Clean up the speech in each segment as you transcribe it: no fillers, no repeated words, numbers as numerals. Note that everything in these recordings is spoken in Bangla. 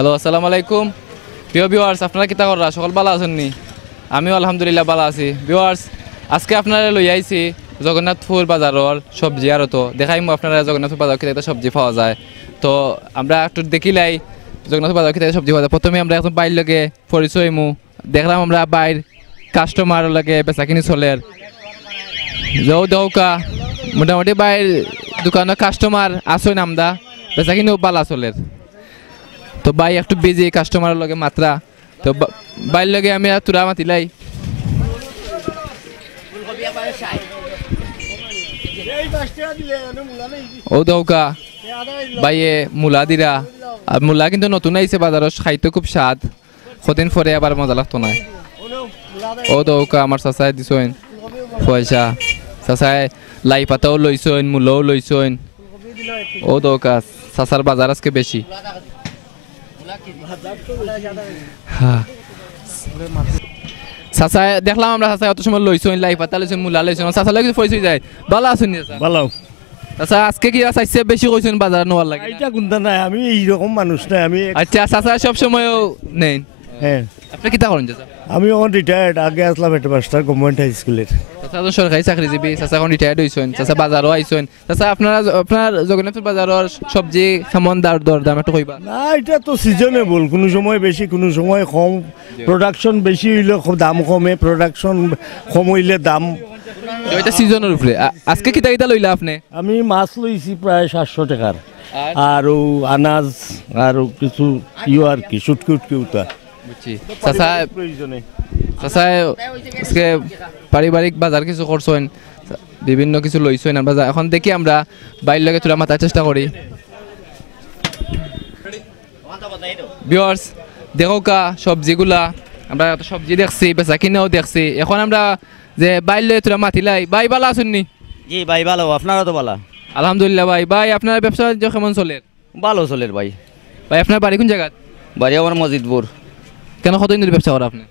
হ্যালো, আসসালামু আলাইকুম প্রিয় ভিউয়ার্স, আপনারা কিতা কররা? সকল ভালো আছেন নি? আমিও আলহামদুলিল্লাহ ভালো আছি। ভিউয়ার্স, আজকে আপনারা লই আইছি জগন্নাথপুর বাজারের সবজি আড়ত। দেখাইমু আপনারা জগন্নাথপুর বাজার কিতা সবজি পাওয়া যায়। তো আমরা একটু দেখিলাই জগন্নাথপুর বাজার কিতা সবজি পাওয়া যায়। প্রথমে আমরা একদম বাইর লগে পরিচয় মু দেখলাম, আমরা বাইর কাস্টমার লাগে বেচাকিনি চলের যাও দৌকা মোটামুটি বাইর দোকানের কাস্টমার আসই নামদা বেচাকিনিও বালা চলের। তো বাই একটু বিজি কাস্টমারের লগে মাত্রা। তো বাইর লগে আমি তুরা মাতিলাই ও দৌকা বাইয়ে মূলা দিরা। আর মূলা কিন্তু নতুন আইছে বাজারত, খাইতে খুব স্বাদ, কদিন পরে আবার মজা লাগতো না। ও দৌকা আমার চাচাই দিছইন পয়সা, চাচাই লাই পাতাও লইছইন, মূলাও লইছইন। ও দৌকা চাচার বাজার আজকে বেশি। চাচা দেখলাম আমরা চাচা অত সময় লইছইন, লাই পাতা লইছইন, মূলা লইছইন, চাচা লাগে পয়সা যায়। ভালো আছেন ভালো। আচ্ছা, আজকে কি চাইছে বেশি কইছেন বাজার নেওয়ার লাগে? এটা কোনটা নাই, আমি এইরকম মানুষ নাই। আমি আচ্ছা, চাচা সব সময় নেন? হ্যাঁ। আপনি কিতা করেন চাচা? আমি এখন রিটায়ার্ড, আগে আসলাম হেডমাস্টার গভর্নমেন্ট হাই স্কুলের। চাচা তো সরকারি চাকরিজীবী, চাচা এখন রিটায়ার্ড হইছেন, চাচা বাজারও আইছেন। চাচা আপনার জগন্নাথপুর বাজারের সবজি কেমন দরদাম একটু কইবা? না, এটা তো সিজনেবল, কোনো সময় বেশি কোনো সময় কম। প্রোডাকশন বেশি হইলে দাম কমে, প্রোডাকশন কম হইলে দাম। এটা সিজনের উপরে। আজকে কিতা কিতা লইলা আপনি? আমি মাছ লইছি প্রায় 700 টাকার, আর আনাজ আর কিছু আর কি সুটকি উঠা বুঝছি। চাচা প্রয়োজনে চাচা আজকে পারিবারিক বাজার কিছু করছেন, বিভিন্ন কিছু লইছেন আমরা। এখন দেখি আমরা বাইর লগে তুলা মাথার চেষ্টা করি। ভিউয়ার্স, দেখো কা সবজিগুলা আমরা সবজি দেখছি, বেচা কিনাও দেখছি। এখন আমরা যে বাইর লগে তুলা মাতিলাই। ভাই ভালো আছেন নি? জি ভাই ভালো, আপনারা তো ভালো? আলহামদুলিল্লাহ ভাই। ভাই আপনার ব্যবসা বাণিজ্য কেমন চলে? ভালো চলের ভাই। ভাই আপনার বাড়ি কোন জায়গা? বাড়ি আমার মসজিদপুর। কেন কতদিন ধরে ব্যবসা করেন আপনি?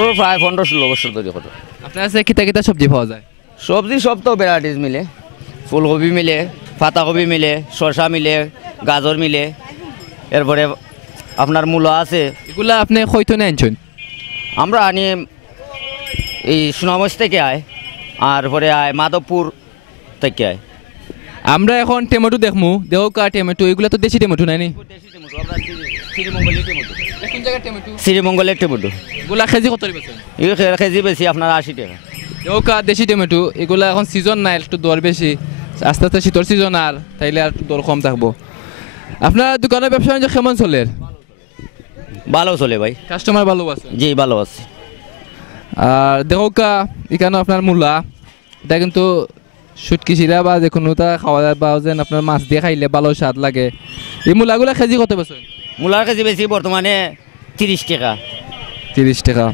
ও প্রায় 15-16 বছর ধরে কত। আপনার কাছে কিতা কিতা সবজি পাওয়া যায়? সবজি সব তো ভ্যারাইটিস মিলে, ফুলকপি মিলে, পাতাকপি মিলে, শসা মিলে, গাজর মিলে, এরপরে আপনার মূলা আছে। এগুলা আপনি কইতো না আনছেন? আমরা আনি এই সুনামগঞ্জ থেকে আয়, আর পরে আয় মাধবপুর থেকে আয়। আমরা এখন টমেটো দেখমু, দেওকা টমেটো, এগুলা তো দেশি টমেটো নাই নি? শ্রীমঙ্গলের টমেটো। এগুলা কেজি কত বেচেন? কেজি বেশি আপনার 80 টাকা। দেওকা দেশি টমেটো, এগুলা এখন সিজন নাই, একটু দর বেশি। আস্তে আস্তে শীতর সিজন আর তাইলে আর দর কম থাকবো। আপনার দোকানের ব্যবসা বাণিজ্য কেমন চলে? ভালো চলে ভাই, কাস্টমার ভালো আছে? জি ভালো আছে। আর দেওকা এখানে আপনার মূলা, এটা কিন্তু শুটকি শিরা বা যে কোনোটা খাওয়া যায়, বা যেন আপনার মাছ দিয়ে খাইলে ভালো স্বাদ লাগে। এই মূলাগুলা কেজি কত বেচেন? মূলার কেজি বেশি বর্তমানে 30 টাকা। 30 টাকা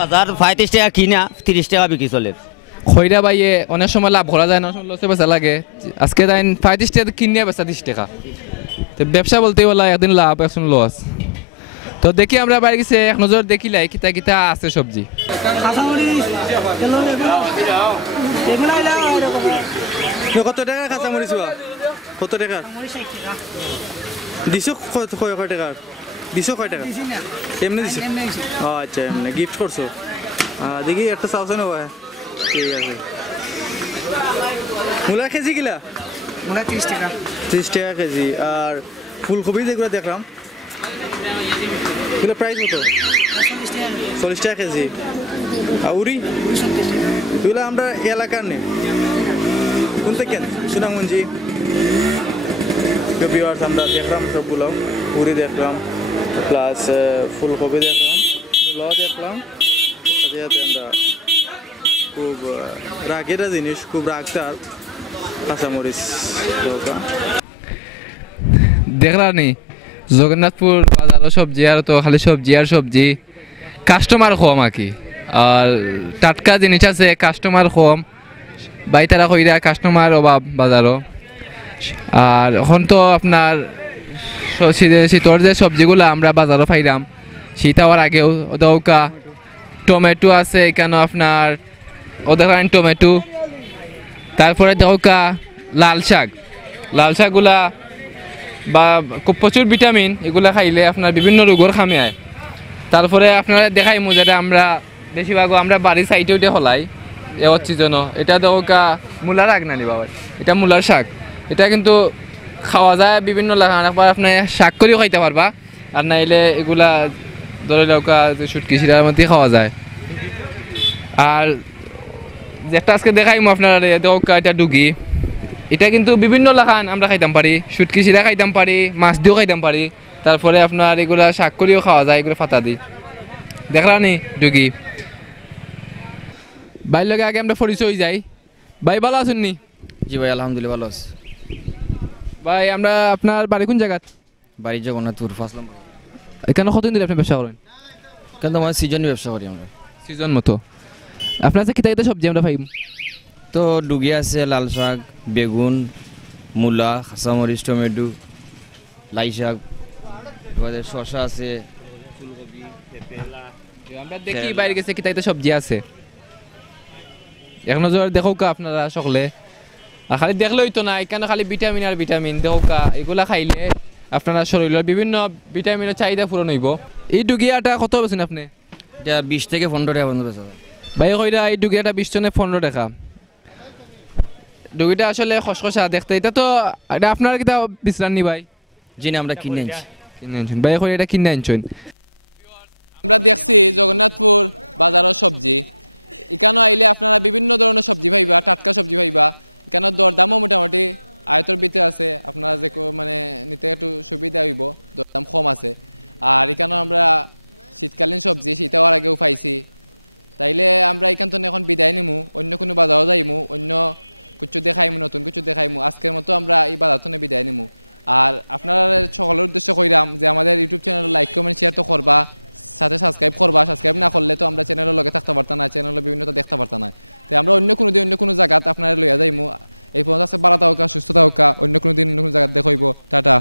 বাজার 35 টাকা কিনা, 30 টাকা বিক্রি চলে। খৈরা বাইয়ে অনেক সময় লাভ করা যায় না, সময় লসে বেচা লাগে। আজকে তাই 35 টাকা কিনিয়া বেচা 30 টাকা। তো ব্যবসা বলতে বলা একদিন লাভ একদিন লস। তো দেখি আমরা বাইরে গেছে এক নজর দেখিলাই কিতা কিতা আছে সবজি। কত টাকা কাঁচামরিচ? কত টাকা দিছো? কয় টাকার দিছো? কয় টাকা এমনি দিছো? ও আচ্ছা, এমনি গিফট করছো। দেখি একটা চাওছে না ভাই। ঠিক আছে। মূলার কেজি কিলা? মূলা 30 টাকা। 30 টাকা কেজি। আর ফুলকপি যেগুলো দেখলাম এগুলো প্রাইস কত? 40 টাকা কেজি। আর উড়ি এগুলো আমরা এলাকার নেই, কোন থেকে? সুনামগঞ্জি। ভিউয়ার্স, আমরা দেখলাম সবগুলো, পুরি দেখলাম, প্লাস ফুলকপি দেখলাম, মূলাও দেখলাম। সাথে সাথে আমরা খুব রাগের জিনিস, খুব রাগদার কাঁচামরিচ দোকা দেখলানি জগন্নাথপুর বাজারও সবজি, আর তো খালি সবজি আর সবজি, কাস্টমার কম আর কি। আর টাটকা জিনিস আছে, কাস্টমার কম। বাইতারা কইরা কাস্টমার অভাব বাজারও। আর এখন তো আপনার শীতর যে সবজিগুলো আমরা বাজারও পাইলাম, শীত হওয়ার আগেও দৌকা টমেটো আছে এখানে আপনার, ও দেখেন টমেটো। তারপরে দৌকা লাল শাকগুলা বা খুব প্রচুর ভিটামিন, এগুলা খাইলে আপনার বিভিন্ন রোগের খামে আয়। তারপরে আপনারা দেখাইমু যেটা আমরা বেশিরভাগ আমরা বাড়ির সাইডে উঠে হলাই এ হচ্ছে জন্য, এটা দেখো মূলার শাক না নি বাবা, এটা মূলার শাক। এটা কিন্তু খাওয়া যায় বিভিন্ন আপনি শাক করেও খাইতে পারবা, আর নাইলে এগুলা ধরে লৌকা শুটকি শিরার মধ্যে খাওয়া যায়। আর যেটা আজকে দেখাইমু আপনারা দেখা এটা ডুগি, এটা কিন্তু বিভিন্ন লাখান আমরা খাইতাম পারি, শুটকি শিরা খাইতাম পারি, মাছ দিয়েও খাইতাম পারি। তারপরে আপনার এগুলা শাক করেও খাওয়া যায়, এগুলো ফাতা দি দেখলানি ডুগি। ভাই লগে আগে আমরা পরিচয় যাই। ভাই ভালো আছেন নি? জি ভাই আলহামদুলিল্লাহ ভালো আছি। ভাই আমরা আপনার বাড়ি কোন জায়গা? বাড়ি জগন্নাথপুর 5 নম্বর। এখানে কতদিন ধরে আপনি ব্যবসা করেন? কিন্তু আমার সিজনে ব্যবসা করি আমরা। সিজন মতো আপনার কাছে কিতা কিতা সবজি আমরা পাইম? তো ডুগি আছে, লাল শাক, বেগুন, মূলা, কাঁচামরিচ, টমেটো, লাই শাক, এবারে শসা আছে, ফুলকপি, আমরা দেখি বাইরে গেছে কিতা কিতা সবজি আছে। এক নজর দেখো আপনারা সকলে, আর খালি দেখলেই তো না, এখানে খালি ভিটামিন আর ভিটামিন। দেখো এগুলা খাইলে আপনারা শরীরের বিভিন্ন ভিটামিনের চাহিদা পূরণ হইব। এই ডুগিয়াটা কত বেছেন আপনি? এটা 20 থেকে 15 টাকা পর্যন্ত বেচা যায়। ভাই কইরা এই ডুগিয়াটা 20 টনে 15 টাকা। ডুগিটা আসলে খসখসা দেখতে, এটা তো এটা আপনার কিতা বিশ্রান নি ভাই? জি না, আমরা কিনে আনছি। কিনে আনছেন ভাই, কই এটা কিনে আনছেন। আমরা দেখছি জগন্নাথপুর বাজারের সবজি, এখানে আইলে আপনারা বিভিন্ন ধরনের সবজি পাইবা, টাটকা সবজি পাইবা। এখানে দরদামও মোটামুটি আয়তর ভিতরে আছে, আপনারা যে মানে নিতে একটু সুবিধা হইব, দরদাম কম আছে। আর এখানে আমরা শীতকালীন সবজি শীত হওয়ার আগেও পাইছি। তাইলে আমরা এখান থেকে এখন বিদায় নিমু, অন্য কোনো বাজারও যাইমু, অন্য কিছু দেখাইমু, নতুন কিছু দেখাইমু। আজকের মতো আমরা এই বাজার থেকে বিদায় নিমু। আর আপনারা সকলের উদ্দেশ্য কইরাম যে আমাদের YouTube channel like comment share তো করবা, সাথে সাবস্ক্রাইব করবা। সাবস্ক্রাইব না করলে তো আমরা চ্যানেলের লগে থাকতে পারতাম না, চ্যানেলের বিভিন্নতা দেখতে পারতাম না। তো আমরা অন্য কোনো দিন অন্য কোনো জায়গাত আপনারা লইয়া যাইমু। এই পর্যন্ত আছে ভালো থাকা, সুস্থ থাকা, অন্য কোনো দিন অন্য কোনো জায়গাত দেখাইব। টাটা।